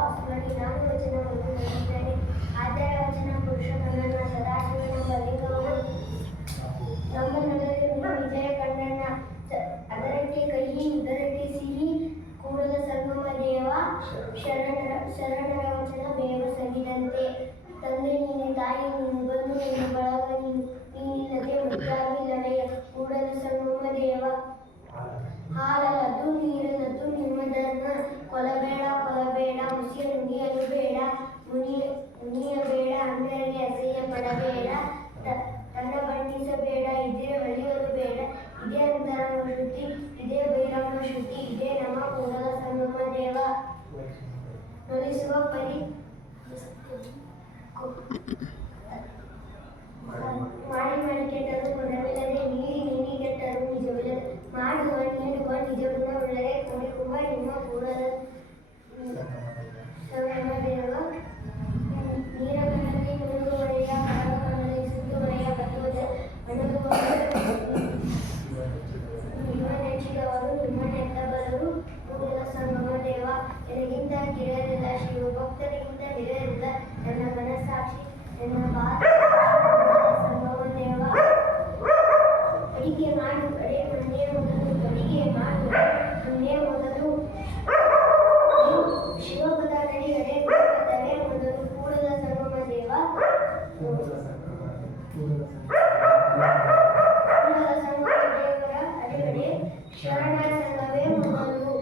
ಅಸ್ಮರಿ ನಾನು ವಚನ ಬರೆದಿದ್ದೇನೆ. ಆದ್ಯರ ವಚನ ಪುರುಷೋತ್ತಮನ ಸದಾಶಿವನ ಬಲಿಗವನ ನಮ್ಮ ನಗರದಿಂದ ವಿಜಯ ಕಂಡಣ್ಣ ಅದರಕ್ಕೆ ಕಹಿ ಇದರಕ್ಕೆ ಸಿಹಿ ಕೂಡಲ ಸಂಗಮ ದೇವ ಶರಣರ ವಚನ ಬೇವ ಸಗಿದಂತೆ. ತಂದೆ ನೀನೆ ತಾಯಿ ನೀನು ಬಂಧು ನೀನು ಬಳಗ ನೀನಿಲ್ಲದೆ ಮುದ್ದಾಗಿಲ್ಲವೇ ಕೂಡಲ ಸಂಗಮ ದೇವ. ಹಾಲಲದ್ದು ನೀರಲದ್ದು ನಿಮ್ಮ ಧರ್ಮ ಕೊಲಬೇಡ ಮುಸಿಯ ನುಡಿಯಲು ಬೇಡ ಮುನಿಯಬೇಡ ಅಂದರಿಗೆ ಅಸಹ್ಯ ಪಡಬೇಡ ತನ್ನ ಬಣ್ಣಿಸಬೇಡ ಇದೇ ಹೊಳೆಯಲು ಬೇಡ ಇದೇ ಅಂತರಂಗ ಶ್ರುತಿ ಇದೇ ಬಹಿರಂಗ ಶ್ರುತಿ ಇದೇ ನಮ್ಮ ಕೂಡಲ ಸಂಗಮ ದೇವ. ನಲಿಸುವ ಪರಿ ಮಾಡಿ ಕೆಟ್ಟರು ಗುಣವಿಲ್ಲದೆ ನೀಡಿ ಕೆಟ್ಟರು ನಿಜವಿಲ್ಲದೆ ಮಾಡುವ ನೀಡುವ ನಿಜ ಗುಣವಿಲ್ಲದೆ ಕುಣಿಕುವ ನಿಮ್ಮ ಕೂಡಲ ಸಂಗಮ ದೇವ. ನೀರಗಳಲ್ಲಿ ಮುಳುಗುವರೆಯ ಕಡಲಗಳಲ್ಲಿ ಸುತ್ತುವರೆಯ ನಿಮ್ಮನೆಚ್ಚಿದವರು ನಿಮ್ಮನ್ನೆತ್ತಬಲ್ಲರು ಕೂಡಲ ಸಂಗಮ ದೇವ. ನನಗಿಂತ ಕಿರಿಯರಿಲ್ಲ ಶಿವಭಕ್ತರಿಗಿಂತ ಹಿರಿಯರಿಲ್ಲ ನನ್ನ ಮನಸ್ಸಾಕ್ಷಿ ನನ್ನ ಬಾಲ ಸಂಗಮ ದೇವ. ಅಡಿಗೆ ಮಾಡು ಅಡೆ ಮಣ್ಣೆ ಮೊದಲು ಅಡಿಗೆ ಮಾಡು ಮಣ್ಣೆ ಮೊದಲು ಶಿವಪದ ನಡಿ ಅಡೆ ತಲೆ ಮೊದಲು ಕೂಡಲ ಸಂಗಮ ದೇವ. ಕೂಡಲ ಸಂಗಮ ದೇವರ ಅಡೆಗಡೆ ಶರಣರ ಸಂಘವೇ ಮೊದಲು.